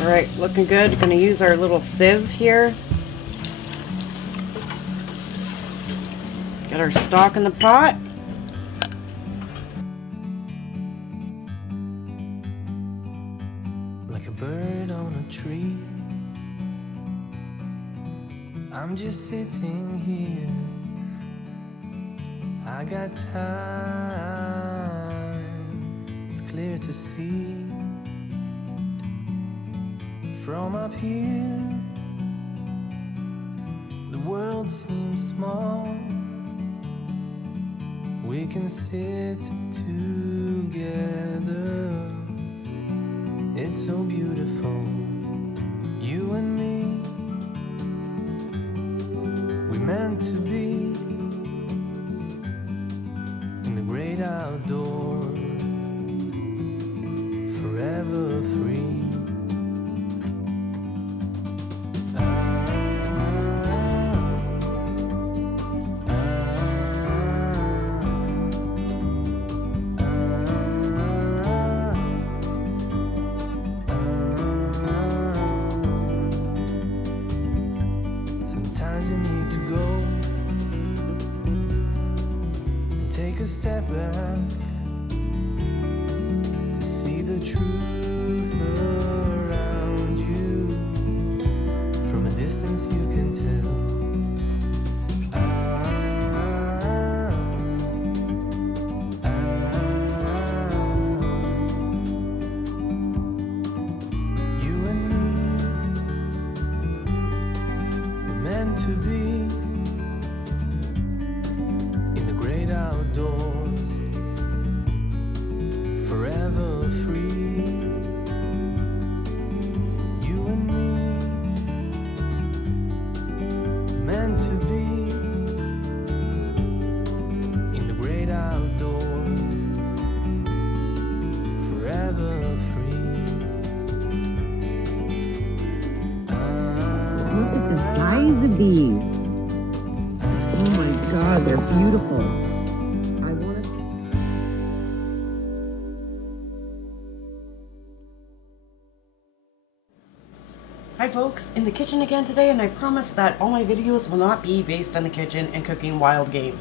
All right, looking good. Gonna use our little sieve here. Get our stock in the pot. Like a bird on a tree, I'm just sitting here. I got time, it's clear to see. From up here, the world seems small. We can sit together. It's so beautiful, you and me. We meant to be in the great outdoors, forever free. Sometimes you need to go and take a step back to see the truth around you. From a distance you can tell. You and me were meant to be in the great outdoors, forever free. You and me, meant to be in the great outdoors, forever free. Look at the size of these. Oh my God, they're beautiful. I want to. Hi folks, in the kitchen again today, and I promise that all my videos will not be based on the kitchen and cooking wild game,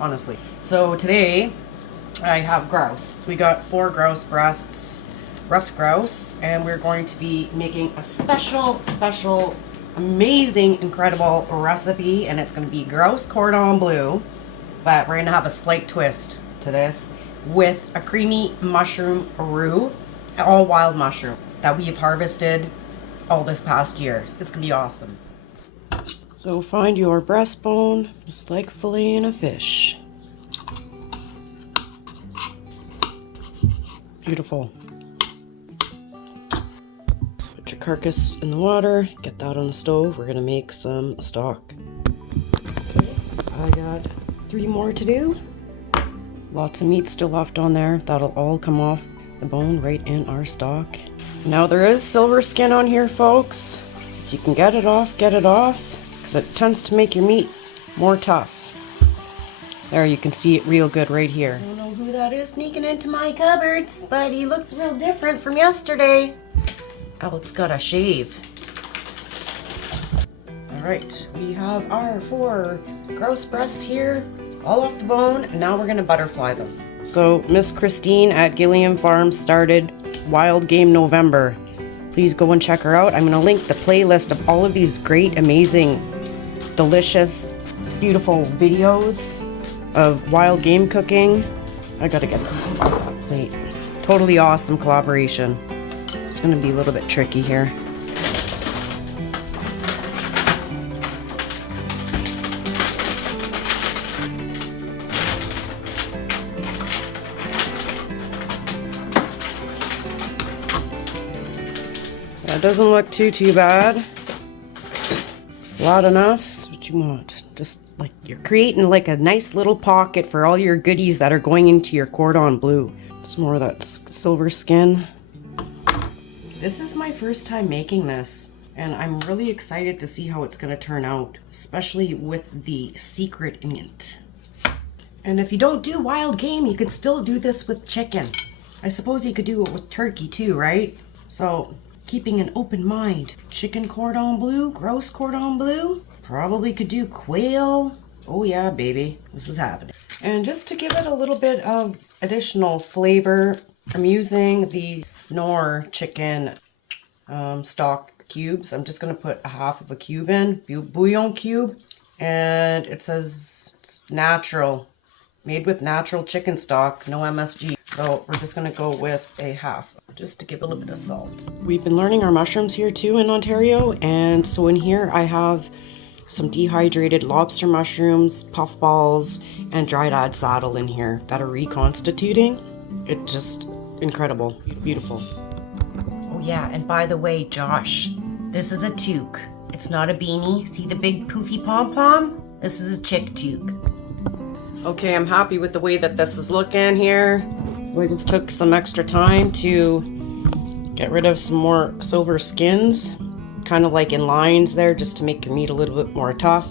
honestly. So today, I have grouse. So we got 4 grouse breasts, ruffed grouse, and we're going to be making a special, amazing, incredible recipe, and it's going to be grouse cordon bleu, but we're going to have a slight twist to this with a creamy mushroom roux, all wild mushroom that we've harvested all this past year. It's gonna be awesome. So find your breastbone, just like filleting a fish. Beautiful. Put your carcass in the water, get that on the stove. We're gonna make some stock. Okay, I got 3 more to do. Lots of meat still left on there. That'll all come off the bone right in our stock. Now there is silver skin on here, folks. If you can get it off, because it tends to make your meat more tough. There, you can see it real good right here. I don't know who that is sneaking into my cupboards, but he looks real different from yesterday. Alex got a shave. All right, we have our 4 grouse breasts here, all off the bone, and now we're gonna butterfly them. So Miss Christine at Gilliam Farms started Wild Game November. Please go and check her out. I'm going to link the playlist of all of these great, amazing, delicious, beautiful videos of wild game cooking. I gotta get them off that plate. Totally awesome collaboration. It's going to be a little bit tricky here. That doesn't look too bad. Loud enough. That's what you want. Just like you're creating like a nice little pocket for all your goodies that are going into your cordon bleu. Some more of that silver skin. This is my first time making this, and I'm really excited to see how it's going to turn out, especially with the secret in it. And if you don't do wild game, you could still do this with chicken. I suppose you could do it with turkey too, right? So keeping an open mind. Chicken cordon bleu, grouse cordon bleu. Probably could do quail. Oh yeah, baby, this is happening. And just to give it a little bit of additional flavor, I'm using the Knorr chicken stock cubes. I'm just gonna put a half of a cube in, bouillon cube, and it says it's natural, made with natural chicken stock, no MSG. So we're just gonna go with a half, just to give a little bit of salt. We've been learning our mushrooms here too in Ontario, and so in here I have some dehydrated lobster mushrooms, puffballs, and dried ad saddle in here that are reconstituting. It's just incredible, beautiful. Oh yeah, and by the way, Josh, this is a toque. It's not a beanie. See the big poofy pom-pom? This is a chick toque. Okay, I'm happy with the way that this is looking here. I just took some extra time to get rid of some more silver skins, kind of like in lines there, just to make your meat a little bit more tough.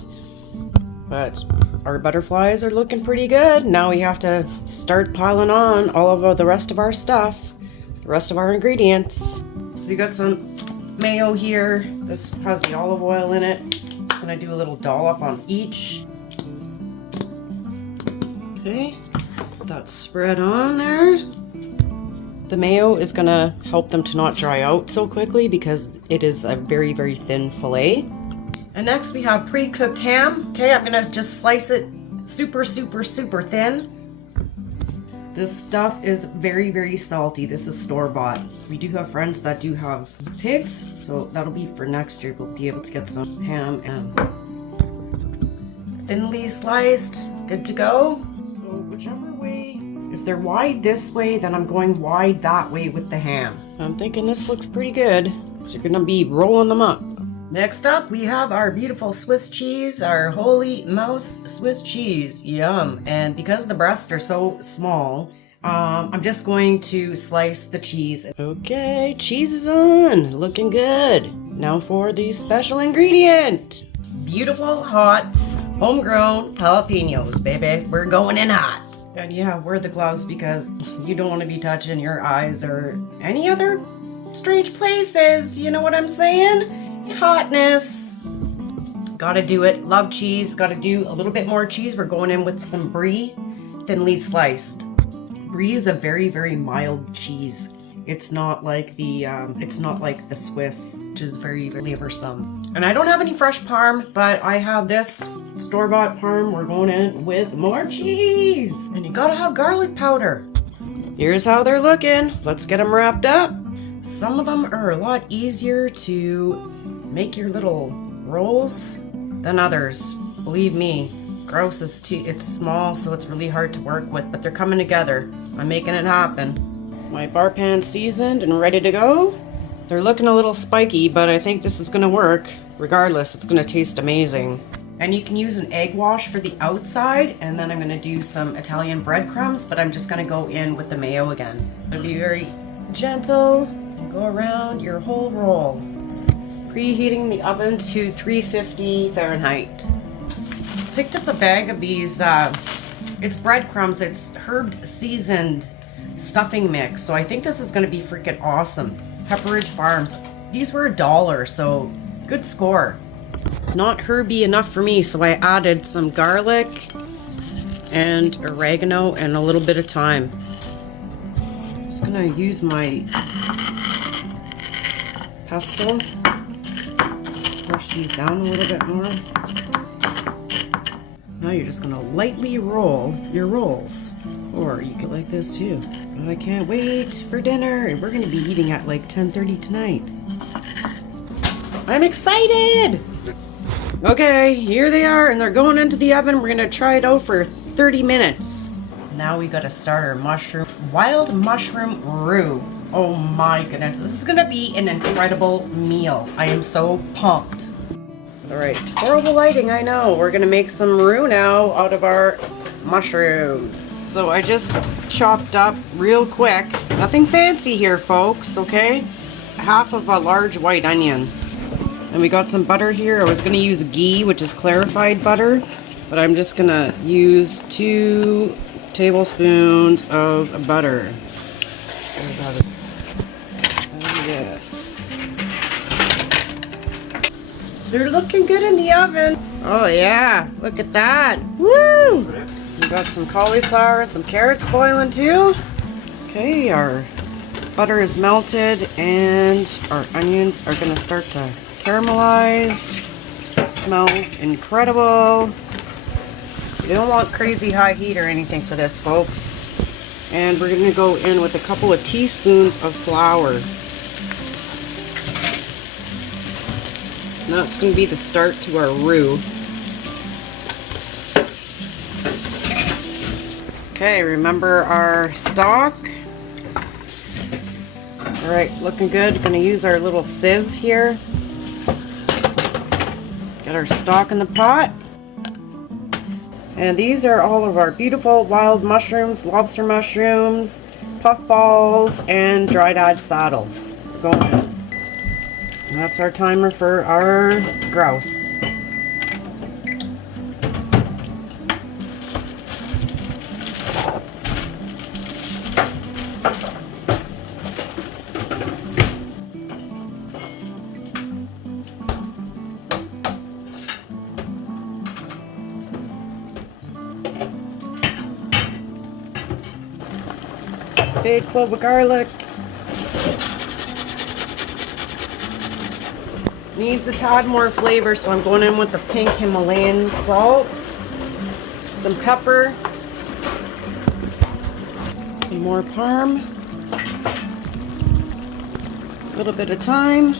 But our butterflies are looking pretty good. Now we have to start piling on all of the rest of our stuff, the rest of our ingredients. So we got some mayo here. This has the olive oil in it. Just gonna do a little dollop on each. Okay, that's spread on there. The mayo is gonna help them to not dry out so quickly because it is a very, very thin fillet. And next we have pre-cooked ham. Okay, I'm gonna just slice it super, super, super thin. This stuff is very, very salty. This is store-bought. We do have friends that do have pigs, so that'll be for next year. We'll be able to get some ham and thinly sliced, good to go. So whichever way, if they're wide this way, then I'm going wide that way with the ham. I'm thinking this looks pretty good, so you're gonna be rolling them up. Next up, we have our beautiful Swiss cheese, our holy mouse Swiss cheese. Yum. And because the breasts are so small, I'm just going to slice the cheese. Okay, cheese is on. Looking good. Now for the special ingredient. Beautiful, hot, homegrown jalapenos, baby. We're going in hot. And yeah, wear the gloves because you don't want to be touching your eyes or any other strange places. You know what I'm saying? Hotness. Gotta do it. Love cheese. Gotta do a little bit more cheese. We're going in with some brie, thinly sliced. Brie is a very, very mild cheese. It's not like the Swiss, which is very, very flavorsome. And I don't have any fresh parm, but I have this store-bought parm. We're going in with more cheese. And you gotta have garlic powder. Here's how they're looking. Let's get them wrapped up. Some of them are a lot easier to make your little rolls than others. Believe me, grouse is too, it's small, so it's really hard to work with, but they're coming together. I'm making it happen. My bar pan's seasoned and ready to go. They're looking a little spiky, but I think this is gonna work. Regardless, it's gonna taste amazing. And you can use an egg wash for the outside, and then I'm gonna do some Italian breadcrumbs, but I'm just gonna go in with the mayo again. It'll be very gentle and go around your whole roll. Preheating the oven to 350 Fahrenheit. Picked up a bag of these, it's breadcrumbs, it's herb seasoned stuffing mix. So I think this is gonna be freaking awesome. Pepperidge Farms. These were $1, so good score. Not herby enough for me, so I added some garlic and oregano and a little bit of thyme. Just gonna use my pestle. Push these down a little bit more. Now you're just gonna lightly roll your rolls. Or you could like this too. I can't wait for dinner. We're gonna be eating at like 10:30 tonight. I'm excited! Okay, here they are, and they're going into the oven. We're gonna try it out for 30 minutes. Now we gotta start our wild mushroom roux. Oh my goodness, this is gonna be an incredible meal. I am so pumped. All right, horrible lighting, I know. We're gonna make some roux now out of our mushroom. So I just chopped up real quick. Nothing fancy here, folks, okay? Half of a large white onion. And we got some butter here. I was gonna use ghee, which is clarified butter, but I'm just gonna use 2 tablespoons of butter. Yes. They're looking good in the oven. Oh yeah, look at that. Woo! We got some cauliflower and some carrots boiling too. Okay, our butter is melted and our onions are gonna start to caramelize. Smells incredible. You don't want crazy high heat or anything for this, folks. And we're gonna go in with a couple of teaspoons of flour. And that's gonna be the start to our roux. Okay, remember our stock. All right, looking good. Gonna use our little sieve here. Get our stock in the pot. And these are all of our beautiful wild mushrooms, lobster mushrooms, puffballs, and dried-eyed saddle. Going in. And that's our timer for our grouse. Big clove of garlic. Needs a tad more flavor, so I'm going in with the pink Himalayan salt, some pepper, some more parm, a little bit of thyme,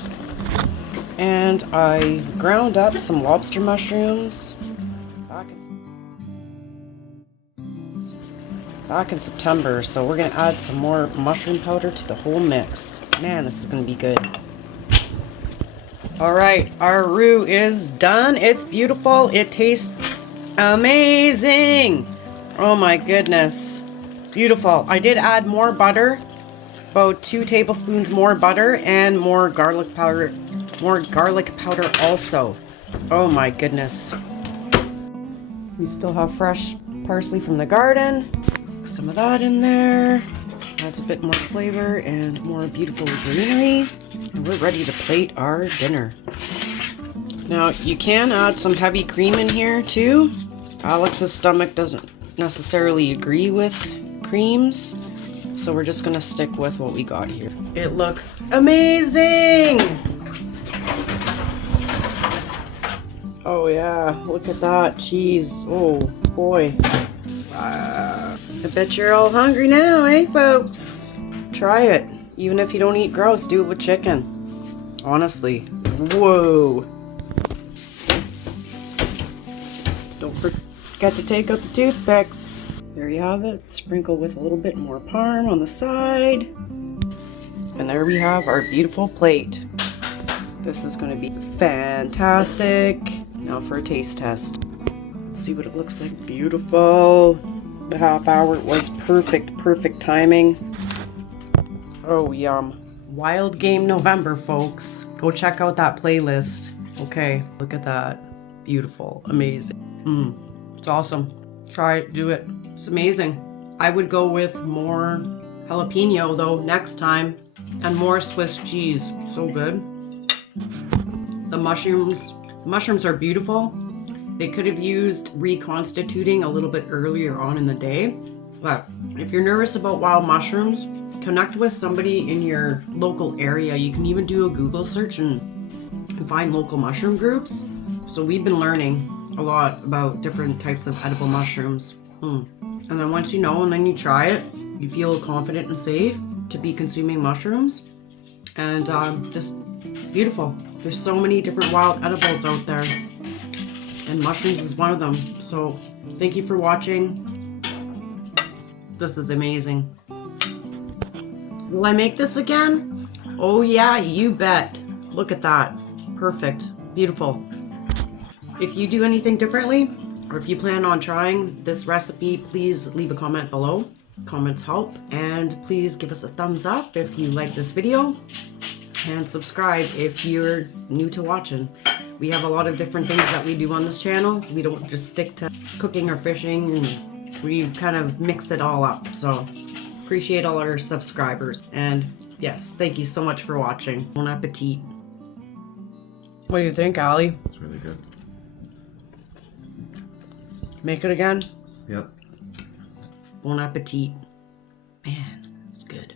and I ground up some lobster mushrooms back in September, so we're gonna add some more mushroom powder to the whole mix. Man, this is gonna be good. All right, our roux is done. It's beautiful. It tastes amazing. Oh my goodness, beautiful. I did add more butter, about 2 tablespoons more butter, and more garlic powder. Also. Oh my goodness. We still have fresh parsley from the garden. Some of that in there. Adds a bit more flavor and more beautiful greenery. And we're ready to plate our dinner. Now, you can add some heavy cream in here too. Alex's stomach doesn't necessarily agree with creams, so we're just gonna stick with what we got here. It looks amazing! Oh yeah, look at that cheese. Oh boy. I bet you're all hungry now, eh, folks? Try it. Even if you don't eat grouse, do it with chicken. Honestly. Whoa. Don't forget to take out the toothpicks. There you have it. Sprinkle with a little bit more parm on the side. And there we have our beautiful plate. This is going to be fantastic. Now for a taste test. Let's see what it looks like. Beautiful. The half hour was perfect timing. Oh, yum. Wild Game November, folks. Go check out that playlist. Okay, look at that. Beautiful, amazing. It's awesome. Try it, do it. It's amazing. I would go with more jalapeno though next time, and more Swiss cheese. So good. The mushrooms are beautiful. They could have used reconstituting a little bit earlier on in the day. But if you're nervous about wild mushrooms, connect with somebody in your local area. You can even do a Google search and find local mushroom groups. So we've been learning a lot about different types of edible mushrooms. And then once you know and then you try it, you feel confident and safe to be consuming mushrooms. And just beautiful. There's so many different wild edibles out there. And mushrooms is one of them. So thank you for watching. This is amazing. Will I make this again? Oh yeah, you bet. Look at that. Perfect. Beautiful. If you do anything differently, or if you plan on trying this recipe, please leave a comment below. Comments help. And please give us a thumbs up if you like this video. And subscribe if you're new to watching. We have a lot of different things that we do on this channel. We don't just stick to cooking or fishing. We kind of mix it all up. So appreciate all our subscribers. And yes, thank you so much for watching. Bon appetit. What do you think, Allie? It's really good. Make it again? Yep. Bon appetit. Man, it's good.